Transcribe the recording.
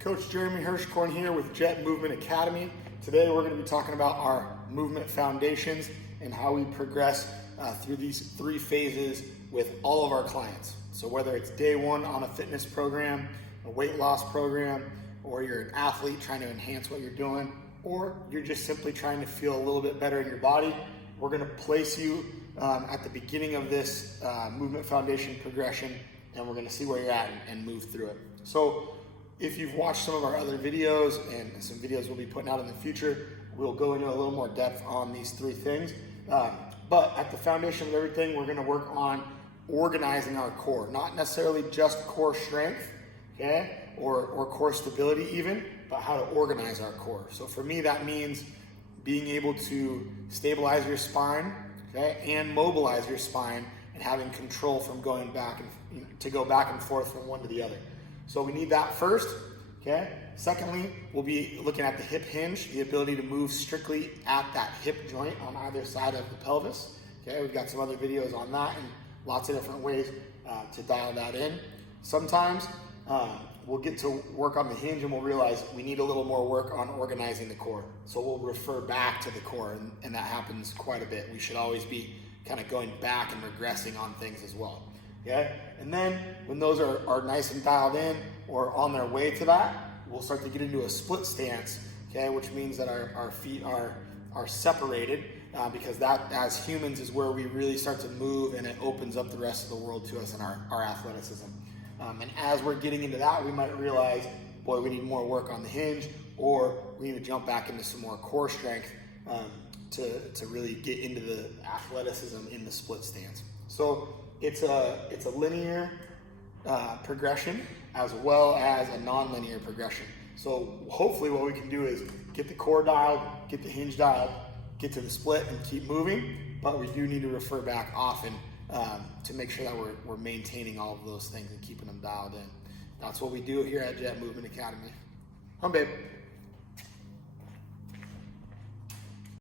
Coach Jeremy Hirschkorn here with Jet Movement Academy. Today we're going to be talking about our movement foundations and how we progress through these 3 phases with all of our clients. So whether it's day 1 on a fitness program, a weight loss program, or you're an athlete trying to enhance what you're doing, or you're just simply trying to feel a little bit better in your body, we're going to place you at the beginning of this movement foundation progression, and we're going to see where you're at and move through it. So if you've watched some of our other videos and some videos we'll be putting out in the future, we'll go into a little more depth on these 3 things. But at the foundation of everything, we're going to work on organizing our core, not necessarily just core strength, okay, or core stability even, but how to organize our core. So for me, that means being able to stabilize your spine, okay, and mobilize your spine, and having control from going back and to go back and forth from one to the other. So we need that first, okay? Secondly, we'll be looking at the hip hinge, the ability to move strictly at that hip joint on either side of the pelvis, okay? We've got some other videos on that and lots of different ways to dial that in. Sometimes we'll get to work on the hinge and we'll realize we need a little more work on organizing the core. So we'll refer back to the core, and that happens quite a bit. We should always be kind of going back and regressing on things as well. Okay, and then when those are nice and dialed in or on their way to that, we'll start to get into a split stance, okay, which means that our feet are separated because that, as humans, is where we really start to move, and it opens up the rest of the world to us and our athleticism. And as we're getting into that, we might realize, boy, we need more work on the hinge, or we need to jump back into some more core strength to really get into the athleticism in the split stance. So it's a linear progression as well as a non-linear progression. So hopefully what we can do is get the core dialed, get the hinge dialed, get to the split and keep moving, but we do need to refer back often to make sure that we're maintaining all of those things and keeping them dialed in. That's what we do here at Jet Movement Academy. Babe.